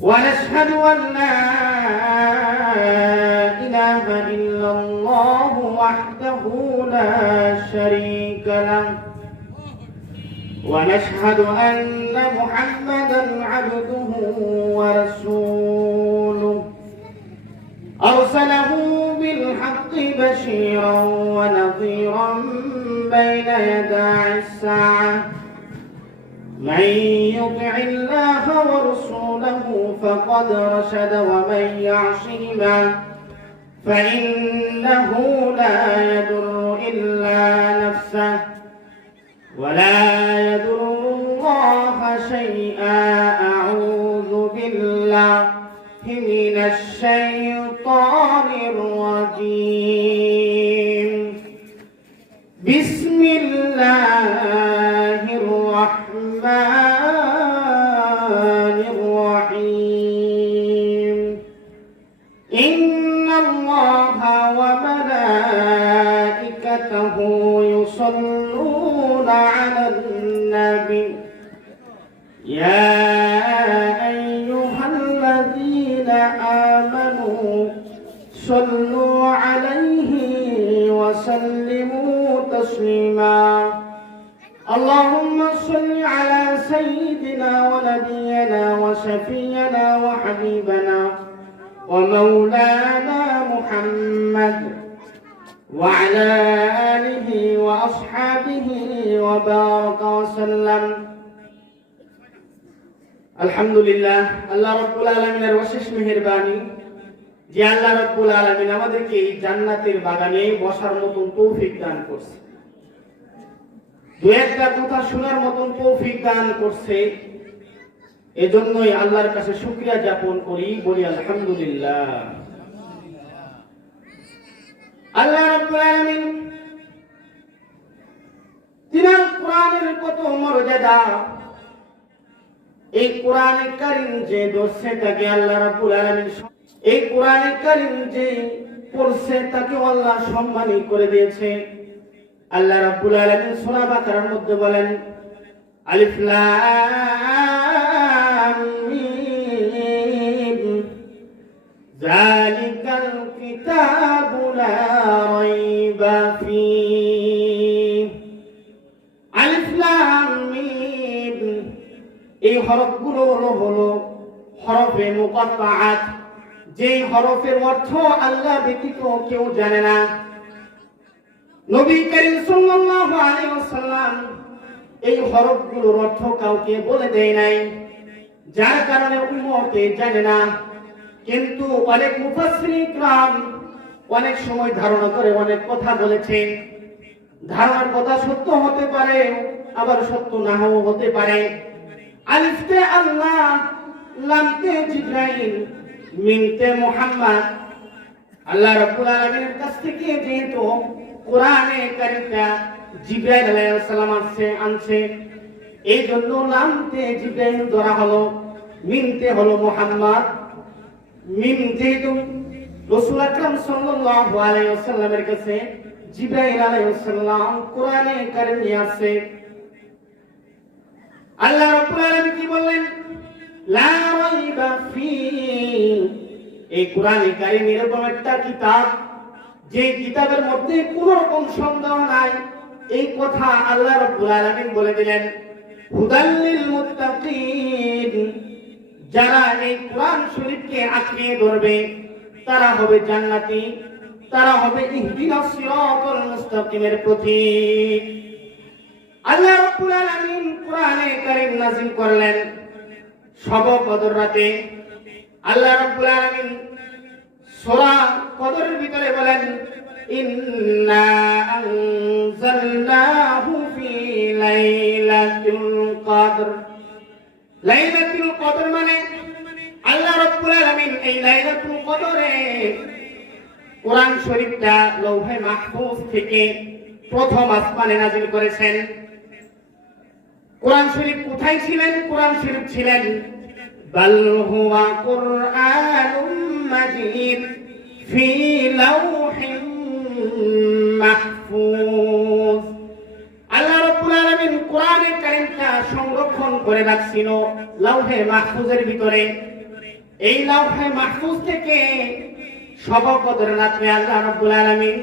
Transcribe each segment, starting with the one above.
ونشهد أن لا إله إلا الله وحده لا شريك له. ونشهد أن محمدا عبده ورسوله. أرسله بالحق بشيرا ونظيرا بين يداعي الساعة. من يطع الله ورسوله فقد رشد ومن يعصهما فإنه لا يضر إلا نفسه ولا يضر الله شيئا. أعوذ بالله من الشيطان الرجيم. بسم الله الرحمن يا أيها الذين آمنوا صلوا عليه وسلموا تسليما. اللهم صل على سيدنا ونبينا وشفينا وحبيبنا ومولانا محمد وعلى آله وأصحابه وبارك وسلم আলহামদুলিল্লাহ আল্লাহ রব্বুল আলমিনের অশেষ মেহেরবানি যে আল্লাহ রব্বুল আলমিন আমাদেরকে এই জান্নাতের বাগানে বসার মতন তৌফিক দান করছে দু একটা কথা শোনার মতন তৌফিক দান করছে এজন্যই আল্লাহর কাছে শুক্রিয়া জ্ঞাপন করি বলি আলহামদুলিল্লাহ আল্লাহ রব্বুল আলামিন তিনার কোরআনের কত মর্যাদা। এই যে আল্লাহ রাব্বুল আলামিন এই যে পড়ছে তাকে আল্লাহ সম্মানী করে দিয়েছে। আল্লাহ রাব্বুল আলামিন মধ্যে বলেন, আলিফ লাম মিম কিতাবু মুকাত্তাআত যেই হরফের অর্থ আল্লাহ ব্যতীত কেউ জানে না। নবী করিম সাল্লাল্লাহু আলাইহি ওয়াসাল্লাম এই হরফগুলোর অর্থ কাউকে বলে দেয় নাই। যার কারণে উম্মতে জানে না। কিন্তু অনেক মুফাসসিরিন ইকরাম অনেক সময় ধারণা করে, অনেক কথা বলেছে। ধারণার কথা সত্য হতে পারে, আবার সত্য না নাও হতে পারে। আলিফতে আল্লাহ, লামতে জিব্রাইল মিমতে মুহাম্মদ। আল্লাহ রাব্বুল আলামিনের কাছ থেকে যেহেতু কোরআনে কারিমটা জিব্রাইল আলাইহিস সালাম আসছে আনছে এই জন্য লামতে জিব্রাইল ধরা হলো মিমতে হলো মুহাম্মদ। মিম যেহেতু রসুল আকরাম সাল্লাল্লাহু আলাইহি ওয়াসাল্লামের কাছে আলাইহিস সালাম কোরআনে আল্লাহ রাব্বুল আলামিন কি বললেন? লা রাইবা ফি। এই কোরআনে এরকম একটা কিতাব, যে কিতাবের মধ্যে কোনো রকম সন্দেহ নাই। এই কথা আল্লাহ রাব্বুল আলামিন বলে দিলেন হুদাল্লিল মুত্তাকিন। যারা এই কোরআন শরীফকে আঁকড়ে ধরবে তারা হবে জান্নাতি, তারা হবে ইহদিনাস সিরাতাল মুস্তাকিমের প্রতীক। আল্লাহ রাব্বুল আলামিন কোরআনে কারীম নাযিল করলেন। শব কদর রাতে আল্লাহ রাব্বুল আলামিন সূরা কদরের ভিতরে বলেন, ইন্না আনজালনাহু ফি লাইলাতুল কদর। লাইলাতুল কদর মানে আল্লাহ রাব্বুল আলামিন এই লাইলাতুল কদরে কোরআন শরীফটা লৌহে মাহফুজ থেকে প্রথম আসমানে করেছেন। শরীফ কোথায় ছিলেন? শরীফ ছিলেন, বাল হুয়া কুরআনুম মাজিদ ফি লাউহিন মাহফুজ। আল্লাহ রাব্বুল আলামিন কোরআনে কারীমটা সংরক্ষণ করে রাখছিল লাউহে মাহফুজের ভিতরে। এই লাউহে মাহফুজ থেকে সবকদর রাত্রে আল্লাহ রাব্বুল আলামিন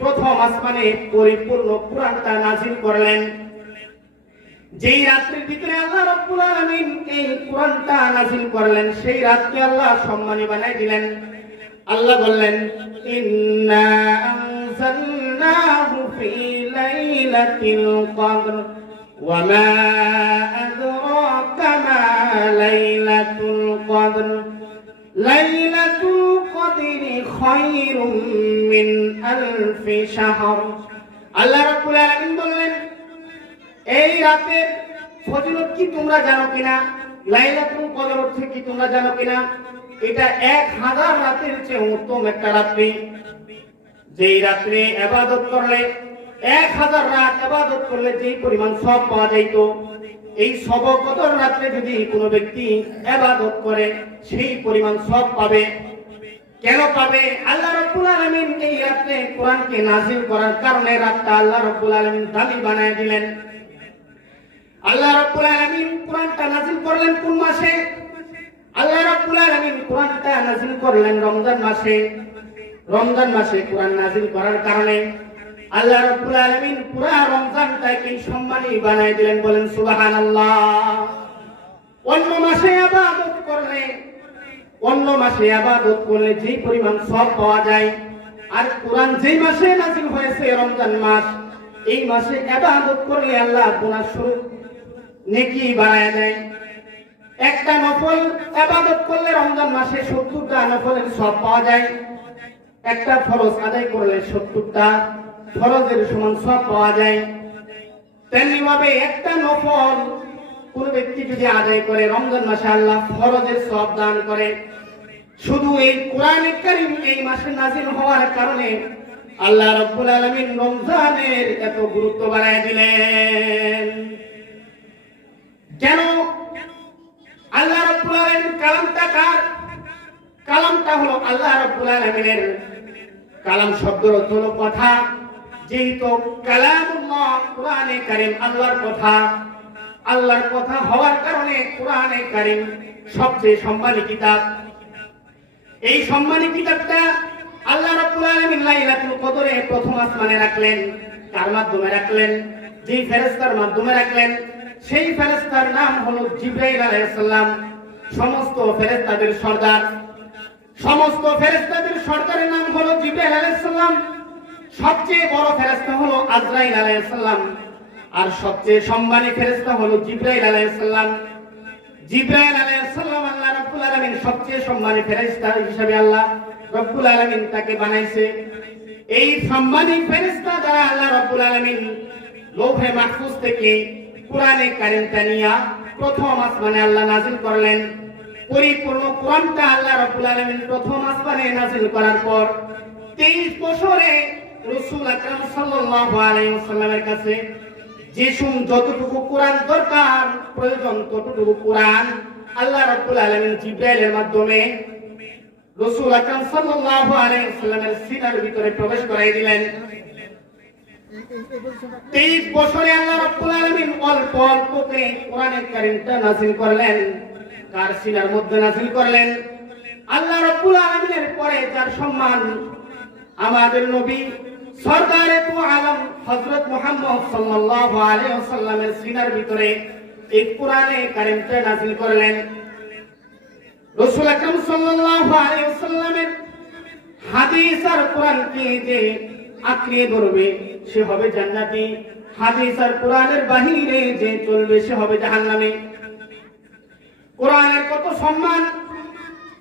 প্রথম আসমানে পরিপূর্ণ কোরআনটা নাজিল করলেন। যেই রাত্রির ভিতরে আল্লাহ রাব্বুল আলামিন এই কোরআনটা নাজিল করলেন, সেই রাতকে আল্লাহ সম্মানী বানাই দিলেন। আল্লাহ বললেন, ইন্না আনজালনাহু ফি লাইলাতিল কদর, ওয়া মা আদরাকা মা লাইলাতুল কদর। লাইলাতুল কদরি খায়রুম মিন আলফি শাহর। আল্লাহ রাব্বুল আলামিন বললেন, এই রাতের ফজিলত কি তোমরা জানো কিনা? লাইলাতুল কদর অর্থ কি তোমরা জানো কিনা? এটা এক হাজার রাতের চেয়ে উত্তম একটা রাত্রি। যেই রাত্রে আবাদত করলে, এক হাজার রাত আবাদত করলে যেই পরিমাণ সব পাওয়া যাইতো এই সব কদর রাত্রে যদি কোনো ব্যক্তি আবাদত করে, সেই পরিমাণ সব পাবে। কেন পাবে? আল্লাহ রাব্বুল আলামিন এই রাত্রে কোরআনকে নাজিল করার কারণে রাতটা আল্লাহ রাব্বুল আলামিন দামি বানায় দিলেন। আল্লাহ রাব্বুল আলামিন কোরআনটা নাজিল করলেন কোন মাসে? আল্লাহ রাব্বুল আলামিন কোরআনটা নাজিল করলেন রমজান মাসে। রমজান মাসে কোরআন নাজিল করার কারণে। আল্লাহ রাব্বুল আলামিন পুরা রমজানটাকে সম্মানী বানায় দিলেন, বলেন সুবহানাল্লাহ। অন্য মাসে ইবাদত করলে, অন্য মাসে আবাদত করলে যে পরিমাণ সব পাওয়া যায়, আর কোরআন যেই মাসে নাজিল হয়েছে রমজান মাস, এই মাসে আবাদত করলে আল্লাহ গুনাহ স্বরূপ নেকি বাড়ায় দেয়। একটা নফল আবাদত করলে রমজান মাসে সত্তরটা নফলের সব পাওয়া যায়, একটা ফরজ আদায় করলে সত্তরটা ফরজের সমান সব পাওয়া যায়। তেমনি ভাবে একটা নফল কোন ব্যক্তি যদি আদায় করে রমজান মাসে আল্লাহ ফরজের সব দান করে, শুধু এই কোরআনে কারিম এই মাসে নাজিল হওয়ার কারণে আল্লাহ রব্বুল আলামিন রমজানের এত গুরুত্ব বাড়ায় দিলেন। কেন? আল্লাহ রব্বুল আলামিন কালামটা কার? কালামটা হলো আল্লাহ রব্বুল আলামিনের কালাম শব্দের অর্থ হলো কথা। যেহেতু কালামুল্লাহ কোরআনে কারিম আল্লাহর কথা আল্লাহর কথা হওয়ার কারণে কোরআনে কারিম সবচেয়ে সম্মানী কিতাব। এই সম্মানী কিতাবটা আল্লাহ রাব্বুল আলামিন লাইলাতুল কদরে প্রথম আসমানে রাখলেন কার মাধ্যমে রাখলেন, যেই ফেরেশতার মাধ্যমে রাখলেন, সেই ফেরেশতার নাম হলো জিবরাইল আলাইহিস সমস্ত ফেরেশতাদের সর্দার। সমস্ত ফেরেশতাদের সর্দারের নাম হলো জিবরাইল আলাইহিস সবচেয়ে বড় ফেরেস্তা হলো আজরাইল আলাইহিস সালাম। আর সবচেয়ে সম্মানী ফেরেশতা হলো জিবরাইল আলাইহিস সালাম। জিব্রাইল আলাইহিস সালাম আল্লাহ রাব্বুল আলামিন সবচেয়ে সম্মানী ফেরেস্তা হিসেবে আল্লাহ রব্বুল আলামিন তাকে বানাইছে। এই সম্মানী ফেরেস্তা দ্বারা আল্লাহ রব্বুল আলামিন লৌহে মাহফুজ থেকে কোরআনে কারিমটা নিয়া প্রথম আসমানে আল্লাহ নাজিল করলেন, পরিপূর্ণ কোরআনটা আল্লাহ রব্বুল আলামিন প্রথম আসমানে নাজিল করার পর 23 বছরে রাসূল আকরাম সাল্লাল্লাহু আলাইহি ওয়াসাল্লামের কাছে যে সুম যতটুকু কোরআন দরকার, প্রয়োজন ততটুকু কোরআন আল্লাহ রাব্বুল আলামিন জিব্রাইলের মাধ্যমে রাসূল আকরাম সাল্লাল্লাহু আলাইহি ওয়াসাল্লামের সিনার ভিতরে প্রবেশ করাই দিলেন। 23 বছরে আল্লাহ রাব্বুল আলামিন অল্প অল্প করে কোরআনের কারিমটা নাযিল করলেন। কার সিনার মধ্যে নাযিল করলেন। আল্লাহ রাব্বুল আলামিনের পরে যার সম্মান আমাদের নবী সরদারে তো আলম হযরত মুহাম্মদ সাল্লাল্লাহু আলাইহি ওয়াসাল্লামের সিনার ভিতরে এই কোরআনে কারীমটা নাযিল করলেন। রাসূল আকরাম সাল্লাল্লাহু আলাইহি ওয়াসাল্লামের হাদিস আর যে আঁকড়ে ধরবে, সে হবে জান্নাতি। হাদিস আর কোরআনের বাহিরে যে চলবে, সে হবে জাহান্নামে। কোরআনের কত সম্মান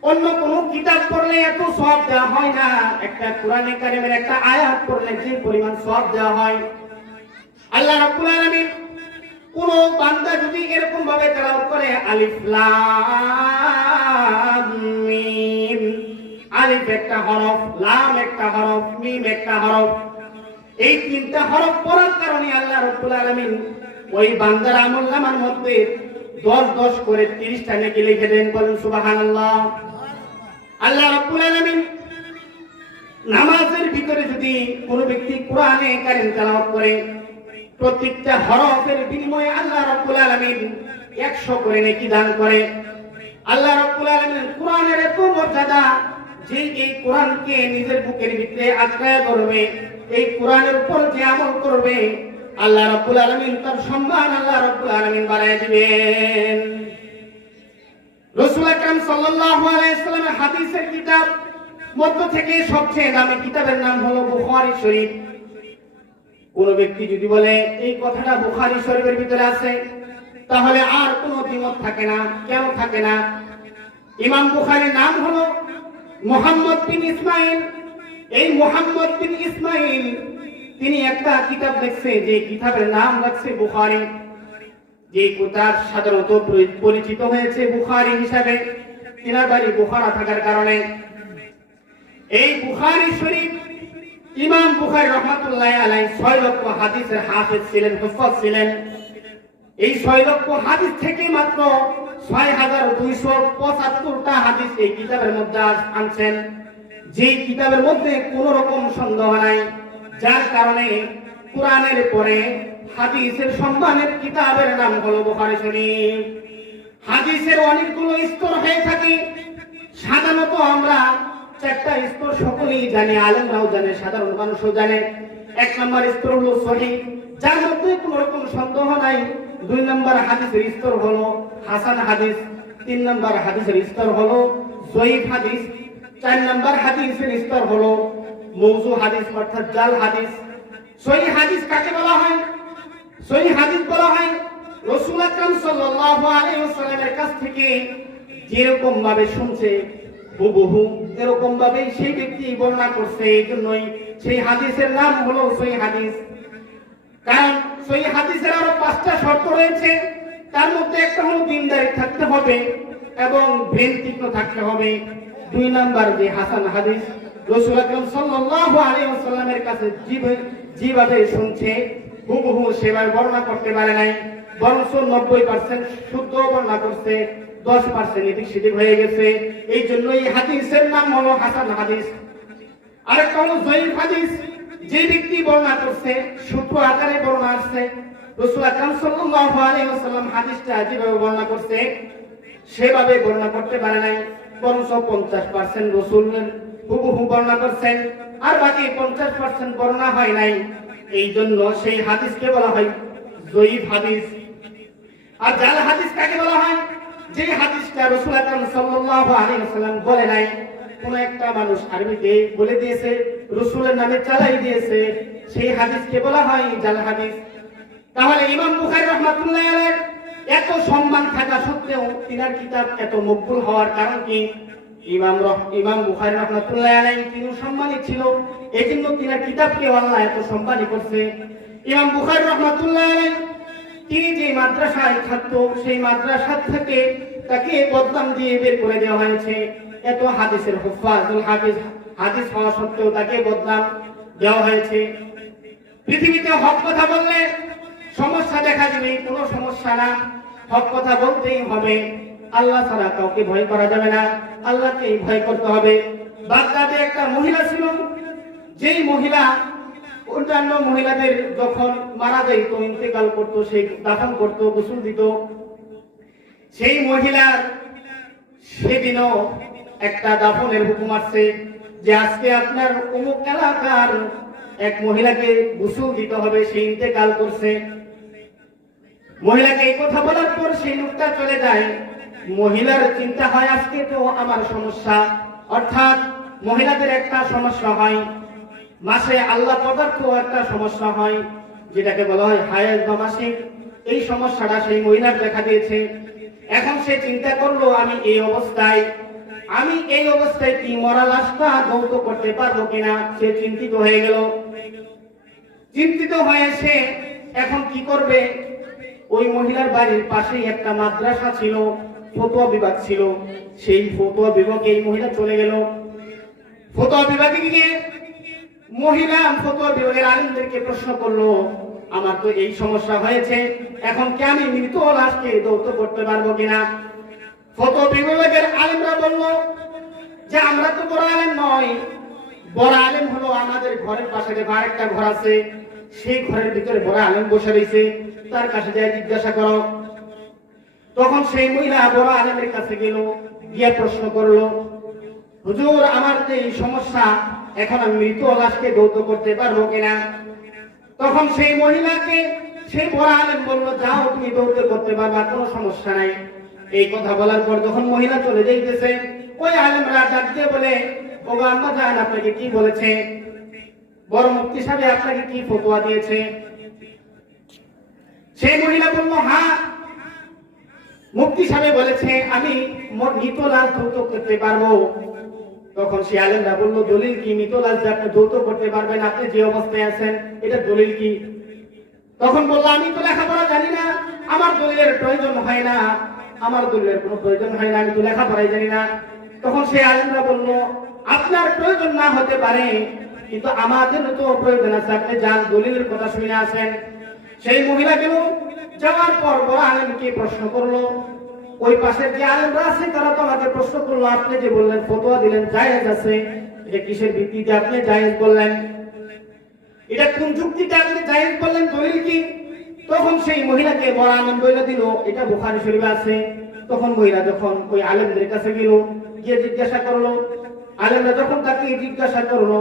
অন্য কোন কিতাব পড়লে এত সব দেওয়া হয় না। একটা কোরআনে কারিমের একটা আয়াত পড়লে যে পরিমাণ সব দেওয়া হয়। আল্লাহ রাব্বুল আলামিন কোন বান্দা যদি এরকম ভাবে তেলাওয়াত করে, আলিফ লাম মিম, আলিফ একটা হরফ, লাম একটা হরফ, মিম একটা হরফ, এই তিনটা হরফ পড়ার কারণে আল্লাহ রাব্বুল আলামিন ওই বান্দার আমল নামার মধ্যে দশ দশ করে তিরিশটা নাকি লিখে দেন বলেন সুবহানাল্লাহ। আল্লাহ রাব্বুল আলামিন নামাজের ভিতরে যদি কোন ব্যক্তি কোরআনে কারিম তেলাওয়াত করে, প্রত্যেকটা হরফের বিনিময়ে আল্লাহ রাব্বুল আলামিন 100 করে নেকি দান করে। আল্লাহ রাব্বুল আলামিন কোরআনের এত মর্যাদা যে এই কোরআনকে নিজের বুকের ভিতরে আঁকড়ায় করবে, এই কোরআনের উপর যে আমল করবে, আল্লাহ রাব্বুল আলামিন তার সম্মান আল্লাহ রাব্বুল আলামিন বাড়ায় দিবেন। রসুল কিতাব মধ্য কিতাবের নাম হলো শরীফ। কোন ব্যক্তি যদি বলে, এই কথাটা শরীফের ভিতরে তাহলে আর কোনো দ্বিমত থাকে না, কেন থাকে না? ইমাম বুখারীর নাম হলো মোহাম্মদ বিন ইসমাইল। এই মোহাম্মদ বিন ইসমাইল, তিনি একটা কিতাব লিখছে, যে কিতাবের নাম রাখছে বুখারী। যে কিতাব সাধারণত পরিচিত হয়েছে বুখারী হিসাবে বাড়ি বুখারা থাকার কারণে। এই বুখারী শরীফ ইমাম বুখারী রহমাতুল্লাহ আলাই ছয় লক্ষ হাদিসের হাফেজ ছিলেন হুফাজ ছিলেন। এই ছয় লক্ষ হাদিস থেকে মাত্র ছয় হাজার দুইশো পঁচাত্তরটা হাদিস এই কিতাবের মধ্যে আনছেন। যে কিতাবের মধ্যে কোন রকম সন্দেহ নাই, যার কারণে কোরআনের পরে হাদিসের সম্মানের কিতাবের নাম হলো বুখারী শরীফ। হাদিসের অনেকগুলো স্তর হয়ে থাকে। সাধারণত আমরা চারটা স্তর সকলেই জানে, আলেমরাও জানে, সাধারণ মানুষও জানে। এক নম্বর স্তর হলো সহি, যার মধ্যে কোনো রকম সন্দেহ নাই। দুই নম্বর হাদিসের স্তর হলো হাসান হাদিস, তিন নম্বর হাদিসের স্তর হলো জয়ীফ হাদিস, চার নম্বর হাদিসের স্তর হলো মৌজু হাদিস, অর্থাৎ জাল হাদিস। সহি হাদিস কাকে বলা হয়? সহি হাদিস বলা হয়, রসুল আকরাম সাল্লাল্লাহু আলাইহি ওয়াসাল্লামের কাছ থেকে যেরকম ভাবে শুনছে, হুবহু এরকম ভাবে সেই ব্যক্তি বর্ণনা করছে, এই জন্যই সেই হাদিসের নাম হলো সহি হাদিস। কারণ সহি হাদিসের আরও পাঁচটা শর্ত রয়েছে, তার মধ্যে একটা হলো দিনদারি থাকতে হবে এবং ব্রেন তীক্ষ্ণ থাকতে হবে। দুই নাম্বার যে হাসান হাদিস, রসুল আকরাম সাল্লাল্লাহু আলাইহি ওয়াসাল্লামের কাছে যেভাবে শুনছে হুবহু সেভাবে বর্ণনা করতে পারে নাই, বরঞ্চ নব্বই পার্সেন্ট শুদ্ধ বর্ণনা করছে, দশ পার্সেন্ট এদিক সেদিক হয়ে গেছে। এই জন্য এই হাদিসের নাম হলো হাসান হাদিস। আরেকটা হলো জয়ীফ হাদিস। যে ব্যক্তি বর্ণনা করছে, সূত্র আকারে বর্ণনা আসছে। রসুল আকরাম হাদিসটা যেভাবে বর্ণনা করছে, সেভাবে বর্ণনা করতে পারে নাই পঞ্চাশ পার্সেন্ট বর্ণনা করছেন। আর বাকি পঞ্চাশ পার্সেন্ট বর্ণনা হয় নাই। এই জন্য সেই হাদিসকে বলা হয় জয়ীফ হাদিস। আর জাল হাদিস কাকে বলা হয়? যে হাদিসটা রসুল আকরাম বলে নাই, কোন একটা মানুষ আরবিতে বলে দিয়েছে, রসুলের নামে চালাই দিয়েছে, সেই হাদিসকে বলা হয় জাল হাদিস। তাহলে ইমাম বুখারী রহমাতুল্লাহ এত সম্মান থাকা সত্ত্বেও তিনার কিতাব এত মকবুল হওয়ার কারণ কি? ইমাম ইমাম বুখারী রহমাতুল্লাহ আলাইহি তিনি সম্মানিত ছিল। এই জন্য তিনার কিতাবকে আল্লাহ এত সম্মানী করছে। ইমাম বুখারী রহমাতুল্লাহ আলাইহি, তিনি যে মাদ্রাসায় থাকতো, সেই মাদ্রাসা থেকে তাকে বদনাম দিয়ে বের করে দেওয়া হয়েছে। এত হাদিসের হুফাজুল হাদিস হাদিস হওয়া সত্ত্বেও তাকে বদনাম দেওয়া হয়েছে। পৃথিবীতে হক কথা বললে সমস্যা দেখা দিবে কোনো সমস্যা না। হক কথা বলতেই হবে। আল্লাহ ছাড়া কাউকে ভয় করা যাবে না। আল্লাহকেই ভয় করতে হবে। বাগদাদে একটা মহিলা ছিল। যেই মহিলা, অন্যান্য মহিলাদের যখন মারা যাইত ইন্তেকাল করতো সেই দাফন করতো, গোসল দিত। সেই মহিলার সেদিনও একটা দাফনের হুকুম আসছে যে আজকে আপনার অমুক এলাকার এক মহিলাকে গোসল দিতে হবে, সে ইন্তেকাল করছে। মহিলাকে এই কথা বলার পর সেই লোকটা চলে যায়। মহিলার চিন্তা হয় আজকে তো আমার সমস্যা। অর্থাৎ মহিলাদের একটা সমস্যা হয়, মাসে আল্লাহ পদার্থ একটা সমস্যা হয়, যেটাকে বলা হয় হায়াত বা মাসিক। এই সমস্যাটা সেই মহিলার দেখা দিয়েছে। এখন সে চিন্তা করল, আমি এই অবস্থায়, আমি এই অবস্থায় কি মরা লাশটা দৌত করতে পারব কিনা? সে চিন্তিত হয়ে গেল। চিন্তিত হয়ে সে এখন কি করবে? ওই মহিলার বাড়ির পাশেই একটা মাদ্রাসা ছিল। ফতোয়া বিভাগ ছিল, সেই ফতোয়া বিভাগে এই মহিলা চলে গেল। ফতোয়া বিভাগে গিয়ে মহিলা ফতোয়া বিভাগের আলিমদেরকে প্রশ্ন করল, আমার তো এই সমস্যা হয়েছে, এখন কি আমি মৃত লাশকে দৌত করতে পারব কিনা? ফতোয়া বিভাগের আলিমরা বলল, যে আমরা তো বড় আলেম নয় বড় আলেম হলো আমাদের ঘরের পাশে যে আরেকটা ঘর আছে, সেই ঘরের ভিতরে বড় আলেম বসে রয়েছে। তার কাছে যাই জিজ্ঞাসা করো। তখন সেই মহিলা বড় আলেমের কাছে গেল, গিয়ে প্রশ্ন করল, হুজুর, আমার যে এই সমস্যা, এখন আমি মৃত লাশকে দৌত করতে পারব কিনা? তখন সেই মহিলাকে, সেই বড় আলেম বলল, যাও, তুমি দৌত করতে পারবা, কোনো সমস্যা নাই। এই কথা বলার পর যখন মহিলা চলে যাইতেছে, ওই আলেমরা ডাক দিয়ে বলে, ওগো আম্মা জান, আপনাকে কি বলেছে? বড় মুক্তি সাহেব আপনাকে কি ফতোয়া দিয়েছে? সেই মহিলা বলল হ্যাঁ মুক্তি সাহেব বলেছে, আমি মৃত লাশ ধৌত করতে পারব। তখন সে আলেমরা বলল, দলিল কি? মৃত যে আপনি ধৌত করতে পারবেন, আপনি যে অবস্থায় আছেন, এটা দলিল কি? তখন বলল, আমি তো লেখাপড়া জানি না, আমার দলিলের প্রয়োজন হয় না, আমার দলিলের কোনো প্রয়োজন হয় না, আমি তো লেখাপড়াই জানি না। তখন সে আলেমরা বলল, আপনার প্রয়োজন না হতে পারে, কিন্তু আমাদের তো প্রয়োজন আছে, আপনি যান দলিলের কথা শুনে আসেন, সেই মহিলা গেল যাওয়ার পর বড় আলেমকে প্রশ্ন করল। ওই পাশের যে আলেমরা আছে, তারা তো আমাকে প্রশ্ন করল, আপনি যে বললেন, ফতোয়া দিলেন, জায়েজ আছে? এটা কিসের ভিত্তিতে আপনি জায়েজ বললেন? এটা কোন যুক্তিতে আপনি জায়েজ বললেন, দলিল কি? তখন সেই মহিলাকে বড় আলেম বলে দিল, এটা বুখারী শরীফে আছে। তখন মহিলা যখন ওই আলেমদের কাছে গেল, গিয়ে জিজ্ঞাসা করল। আলেমরা যখন তাকে জিজ্ঞাসা করল,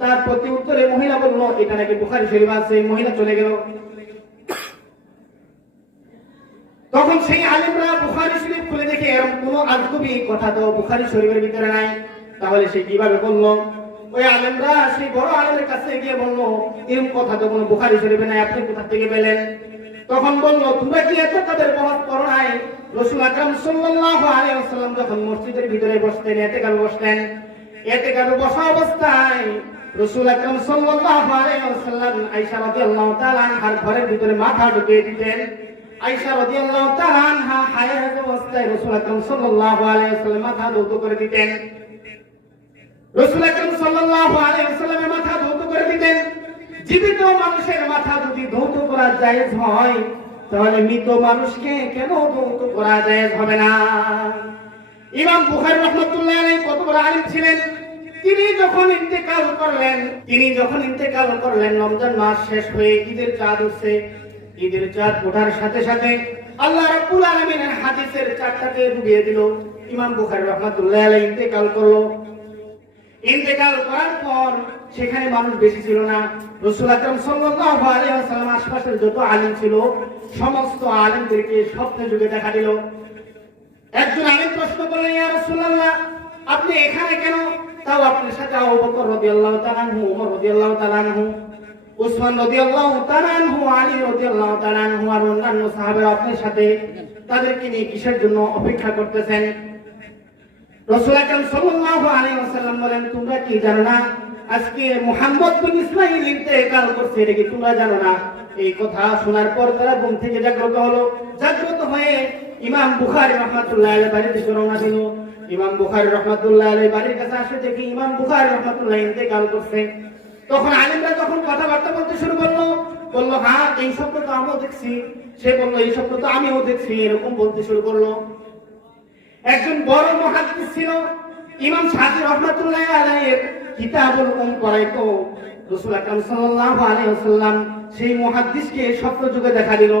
তার প্রতি উত্তরে মহিলা বলল, এটা নাকি বুখারী শরীফে আছে? মহিলা চলে গেল। তখন সেই আলেমরা বুখারী শরীফ খুলে দেখে এরকম কোনো আজগুবি কথা তো বুখারি শরীফের ভিতরে নাই। তাহলে সে কীভাবে বলল? ওই আলেমরা সেই বড় আলেমের কাছে গিয়ে বলল এরকম কথা তো কোনো বুখারী শরীফে নাই, আপনি কোথা থেকে পেলেন? তখন বলল, তোমরা কি এত তাদের মহৎ করো নাই? রসুল আকরাম সাল্লাল্লাহু আলাইহি ওয়াসাল্লাম যখন মসজিদের ভিতরে বসতেন এতে কাল বসতেন এতে কাল বসা অবস্থায় রসুল আকরাম সাল্লাল্লাহু আলাইহি ওয়াসাল্লাম আয়েশা রাদিয়াল্লাহু তাআলা আনহার ঘরের ভিতরে মাথা ঢুকিয়ে দিতেন। আয়েশা রাদিয়াল্লাহু তাআলা আনহা হায়াত অবস্থায় রাসূল আকরাম সাল্লাল্লাহু আলাইহি ওয়াসাল্লাম মাথা ধৌত করে দিতেন। রাসূল আকরাম সাল্লাল্লাহু আলাইহি ওয়াসাল্লামের মাথা ধৌত করে দিতেন। জীবিত মানুষের মাথা যদি ধৌত করা জায়েজ হয়, তাহলে মৃত মানুষকে কেন ধৌত করা জায়েজ হবে না? ইমাম বুখারী রাহমাতুল্লাহ আলাইহি কত বড় আলিম ছিলেন। তিনি যখন ইন্তেকাল করলেন, তিনি যখন ইন্তেকাল করলেন, রমজান মাস শেষ হয়ে ঈদের চাঁদ উঠছে। ঈদের চাঁদ ওঠার সাথে সাথে আল্লাহ রাব্বুল আলামিনের হাদিসের চাঁদটাকে ডুবিয়ে দিল। ইমাম বুখারী রাহমাতুল্লাহ আলাইহি ইন্তেকাল করল। ইন্তেকাল করার পর সেখানে মানুষ বেশি ছিল না। রসুল আকরাম সাল্লাল্লাহু আলাইহি ওয়াসাল্লাম আশপাশের যত আলেম ছিল, সমস্ত আলেমদেরকে স্বপ্ন যুগে দেখা দিল। একজন আলেম প্রশ্ন করলেন, ইয়া রাসূলুল্লাহ, আপনি এখানে কেন? তাও আপনার সাথে আবু বকর রাদিয়াল্লাহু তাআলা আনহু ওমর রাদিয়াল্লাহু তাআলা আনহু উসমান রাদিয়াল্লাহু তাআলা আনহু, আলী রাদিয়াল্লাহু তাআলা আনহু আর অন্যান্য সাহাবারা আপনার সাথে তাদেরকে নিয়ে কিসের জন্য অপেক্ষা করতেছেন? রসুল আকরাম সাল্লাল্লাহু আলাইহি ওয়াসাল্লাম বলেন, তোমরা কি জানো না আজকে মুহাম্মদ বিন ইসমাইল ইন্তেকাল করছে? এটা কি তোমরা জানো না? এই কথা শোনার পর তারা ঘুম থেকে জাগ্রত হলো। জাগ্রত হয়ে ইমাম বুখারী রাহমাতুল্লাহ আলাইহি বাড়িতে রওনা দিল। ইমাম বুখারী রাহমাতুল্লাহ আলাইহি বাড়ির কাছে আসে দেখি ইমাম বুখারী রাহমাতুল্লাহ ইন্তেকাল করছে। তখন আলেমরা যখন কথাবার্তা বলতে শুরু করল, বলল হ্যাঁ এই শব্দ তো আমিও দেখছি। সে বলল, এই শব্দ তো আমিও দেখছি। এরকম বলতে শুরু করল। একজন বড় মহাদিস ছিল, ইমাম শাহি রহমাতুল্লাহ আলাইহির কিতাবুল উম পড়াইতো রাসূল আকরাম সাল্লাল্লাহু আলাইহি ওয়াসাল্লাম সেই মুহাদ্দিসকে স্বপ্ন যুগে দেখা দিল।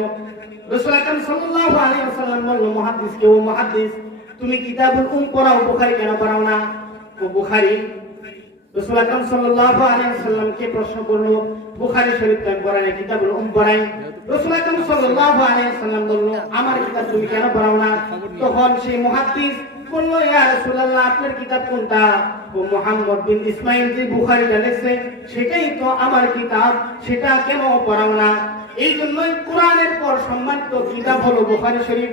রাসূল আকরাম সাল্লাল্লাহু আলাইহি ওয়াসাল্লাম বলল মুহাদ্দিসকে ও মুহাদ্দিস? তুমি কিতাবুল উম পড়াও বুখারী কেন পড়াও না? ও বুখারী আকরাম সাল্লাল্লাহু আলাইহি ওয়াসাল্লামকে প্রশ্ন করল, বুখারী শরীফ পড়াই কিতাবুল উম আকরাম সাল্লাল্লাহু আলাইহি বলল, আমার কিতাব তুমি কেন না? তখন সেই মুহাদ্দিস ইয়া রাসূলুল্লাহ, আপনার কিতাব কোনটা? ও মুহাম্মদ বিন ইসমাইল যে বুখারীটা লিখছে, সেটাই তো আমার কিতাব, সেটা কেন পড়াও না? এই জন্যই কোরআনের পর সম্মানিত কিতাব হলো বুখারী শরীফ।